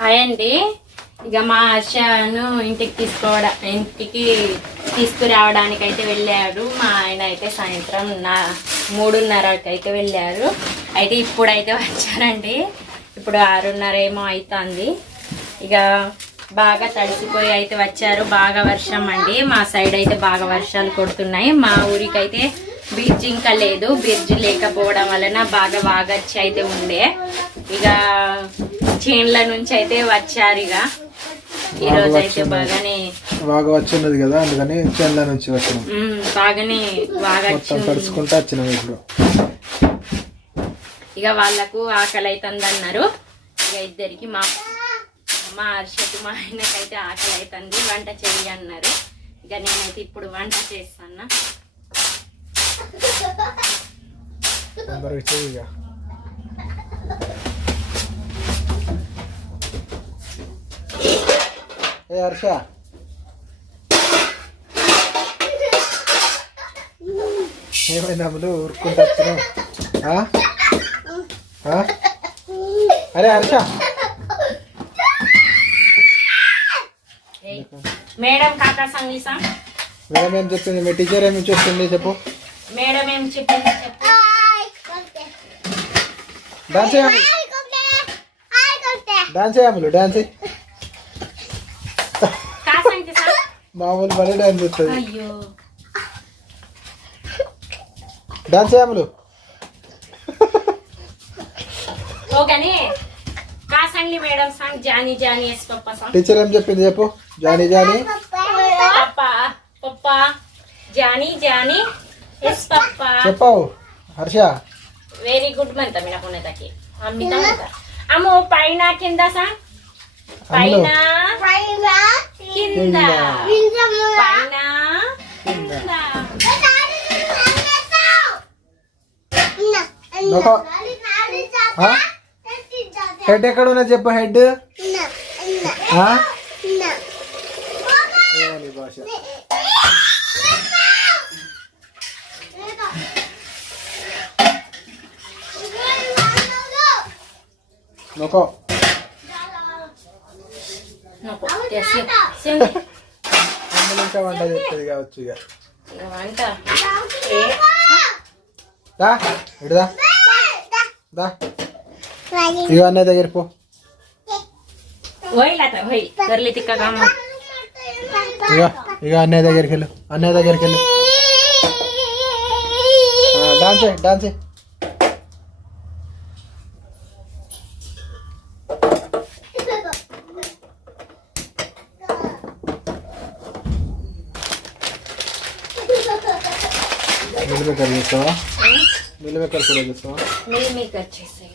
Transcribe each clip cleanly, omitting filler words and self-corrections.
Hi అండి. ఇక మా హర్షను ఇంటికి తీసుకురావడానికి అయితే వెళ్ళాడు. మా ఆయన అయితే సాయంత్రం 3:30కి అయితే వెళ్ళారు. అయితే ఇప్పుడైతే వచ్చారండి. ఇప్పుడు 6:30 ఏమో అవుతుంది. ఇక బాగా తడిసిపోయి అయితే వచ్చారు. బాగా వర్షం అండి. మా సైడ్ అయితే బాగా వర్షాలు కొడుతున్నాయి. మా ఊరికైతే బ్రిడ్జ్ ఇంకా లేదు. బ్రిడ్జ్ లేకపోవడం వలన బాగా వాగచ్చి అయితే ఉండే. ఇక చేన్ల నుంచి అయితే వచ్చారు. ఇక ఈరోజు అయితే బాగానే బాగా వచ్చినది కదా, అందుకని చేన్ల నుంచి వచ్చినాం. బాగానే బాగా తడుచుకుంటూ వచ్చినాం. ఇప్పుడు ఇక వాళ్ళకు ఆకలి అవుతుంది అన్నారు. ఇక ఇద్దరికి మా హర్షకు మా ఆయనకైతే ఆకలి అవుతుంది, వంట చెయ్యి అన్నారు. ఇక నేనైతే ఇప్పుడు వంట చేస్తాను. హర్ష ఏమైనా ఊరుకుంటా వచ్చినావు? అరే హర్ష, మేడం కాకా సంగీసా మేడం ఏం చెప్పింది? మీ టీచర్ ఏమి చెప్తుంది చెప్పు. మేడం ఏం చెప్పింది చెప్పు. డాన్స్ చేయాలి, డాన్స్ చేయాలి, డాన్స్ మామూలు పని డాన్స్ చేస్తుంది. డాన్స్ చేయాలి. Madam song Johnny Johnny yes papa song. Teacher ఏం చెప్పింది చెప్పు. Johnny Johnny papa papa Johnny Johnny yes papa చెప్పావు హర్ష. వెరీ గుడ్ మంత మీన కొనేతకి అమ్మితా అమ్మో పైన కింద సాంగ్. పైన పైన కింద పైన కింద. హెడ్ ఎక్కడ ఉన్నా చెప్పు. హెడ్ భాష నొకో ఇంకా వంట చేస్తుంది కావచ్చు. ఇక ఇడుదా ఇక అన్నయ్య దగ్గర పో. ఇక అన్నయ్య దగ్గరికి వెళ్ళు, అన్నయ్య దగ్గరికి వెళ్ళు. డాన్స్ డాన్స్ మిల్ మేకర్ చేస్తావా? మిల్ మేకర్ కూడా చేస్తావా? మిల్ మేకర్ చేస్తాయి.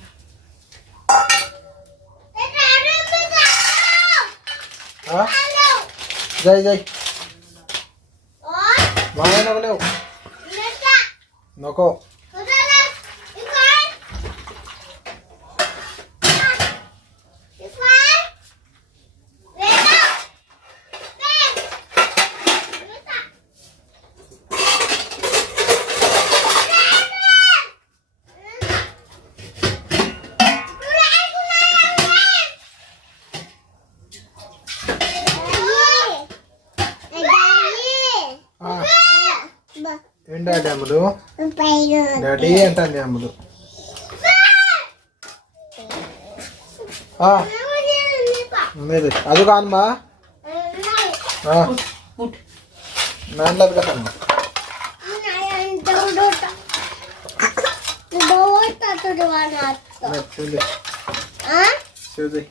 జై జై బాగా నొకో ఏంటి అమ్ములు? డాడీ ఏంటండి అమ్ములు? అది కానమ్మా నాన్న పెడతాను. చూసి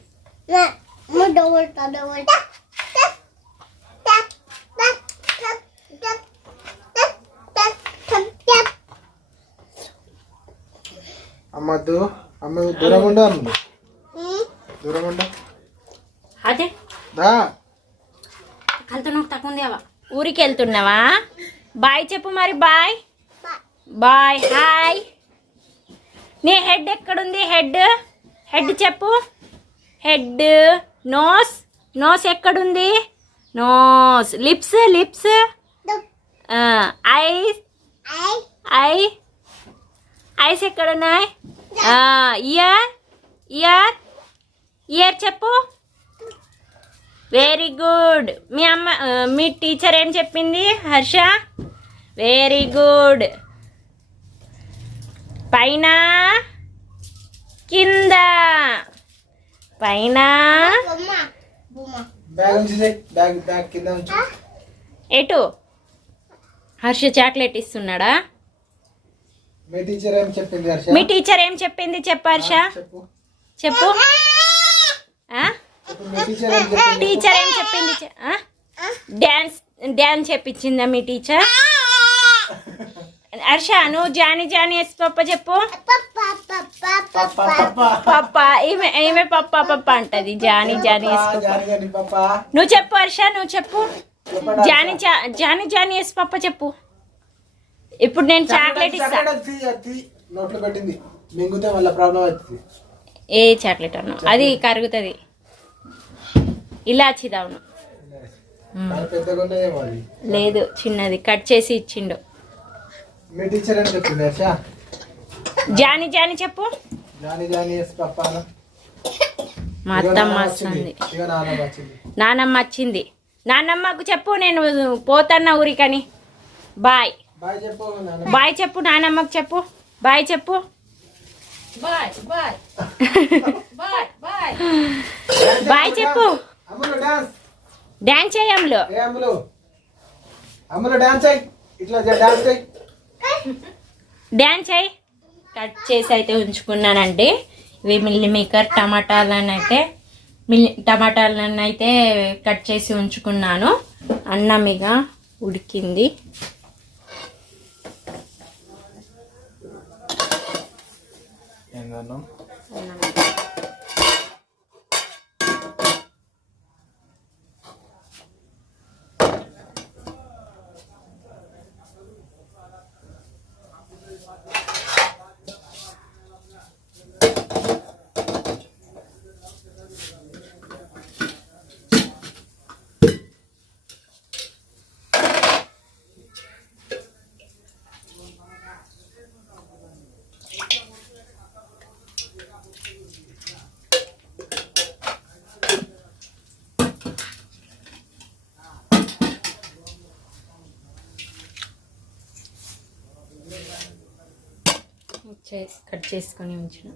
అమ్మద్దు. అమ్మ దూరం ఉండు. అమ్మ దూరం ఉండు. అదే దా కలుత నాకు తక్కువ ఊరికి వెళ్తున్నావా? బాయ్ చెప్పు మరి. Bye bye. హాయ్. నీ హెడ్ ఎక్కడుంది? హెడ్ హెడ్ చెప్పు. హెడ్. నోస్ నోస్ ఎక్కడుంది? Nose. Lips lips. Eyes eyes ఎక్కడున్నాయి? ఇయర్ ఇయర్ ఇయర్ చెప్పు. Very good. మీ టీచర్ ఏం చెప్పింది హర్ష? Very good. పైన కింద. పైన ఎటు? హర్ష చాక్లెట్ ఇస్తున్నాడా? మీ టీచర్ ఏం చెప్పింది హర్ష? మీ టీచర్ ఏం చెప్పింది చెప్పు హర్ష. చెప్పు. టీచర్ ఏం చెప్పింది? డ్యాన్స్ డ్యాన్స్ చెప్పించిందా మీ టీచర్? హర్ష నువ్వు జానీ జానీ ఎస్ పప్ప చెప్పు. పప్ప. ఈమె పప్ప పప్ప అంటది. జానీ జానీ ఎస్ పప్ప. నువ్వు చెప్పు హర్ష. నువ్వు చెప్పు. జానీ జానీ జానీ ఎస్ పప్ప చెప్పు. ఇప్పుడు నేను చాక్లెట్ ఇస్తా. నోట్లో పెట్టింది మింగితే మళ్ళీ ప్రాబ్లం అవుతుంది. ఏ చాక్లెట్ అన్నా అది కరుగుతుంది. ఇలాచి దావును. లేదు చిన్నది కట్ చేసి ఇచ్చిండు. మీ టీచర్ ఏం చెప్పింది హర్ష? జానీ జానీ చెప్పు. Johnny Johnny yes papa. మా అత్తమ్మ వస్తుంది. నానమ్మ వచ్చింది. నానమ్మకు చెప్పు నేను పోతాన్న ఊరికని. బాయ్ బాయ్ చెప్పు. బాయ్ చెప్పు. నానమ్మకు చెప్పు. బాయ్ చెప్పు. బాయ్ బాయ్ బాయ్ బాయ్ చెప్పు. డాన్స్ చేయి అమ్ములు. అమ్ములు డాన్స్ చేయి. ఇట్లా డాన్స్ చేయి. డాన్స్ చేయి. కట్ చేసి అయితే ఉంచుకున్నానండి. ఇవి మిల్లీ మేకర్ టమాటాలను అయితే కట్ చేసి ఉంచుకున్నాను. అన్నం ఇక ఉడికింది. కట్ చేసుకొని ఉంచిన.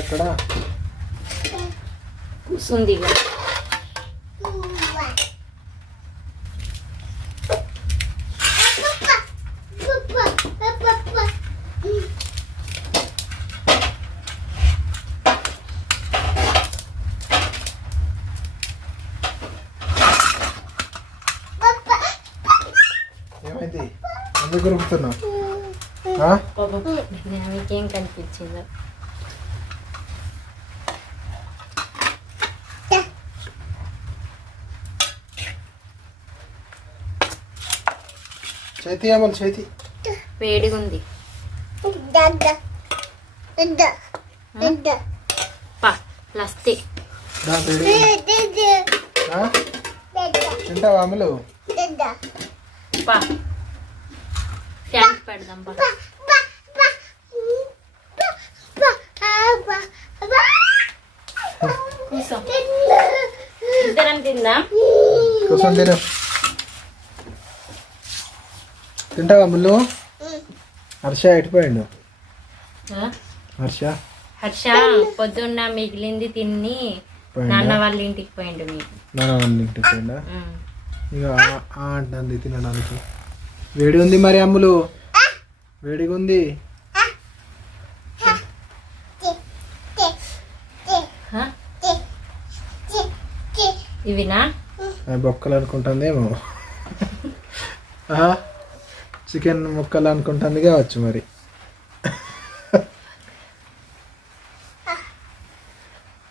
ఎక్కడ కూసుంది ఇక. ఎందుకు కొరుకుతున్నావు మీకేం కనిపించిందో. చేతి అమలు చేతి వేడిగా ఉంది. లస్తి తింటావా అమలు? ఫ్యాన్ పెడదాం. ఇద్దరం తిందాం. కూర్చొని తిను. తింటావా అమలు? హర్ష ఎటుపోయిండు? హర్ష పొద్దున్న మిగిలింది తిని నాన్న వాళ్ళ ఇంటికి పోయిండు. నాన్న వాళ్ళ ఇంటికి పోయిండా? ఇక అంటుంది తినడానికి. వేడి ఉంది మరి అమ్ములు, వేడిగా ఉంది. ఇవినా బొక్కలు అనుకుంటుందేమో, చికెన్ ముక్కలు అనుకుంటుంది కావచ్చు మరి.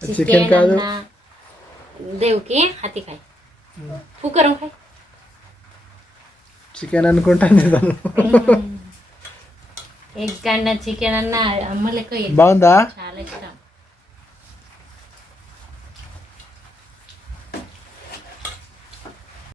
చికెన్ కాదు దేవుకి హతి ఖాయ్ పుకరం ఖాయ్ చికెన్ అనుకుంటాను. ఎగ్ అన్న చికెన్ అన్న అమ్మ లెక్క బాగుందా?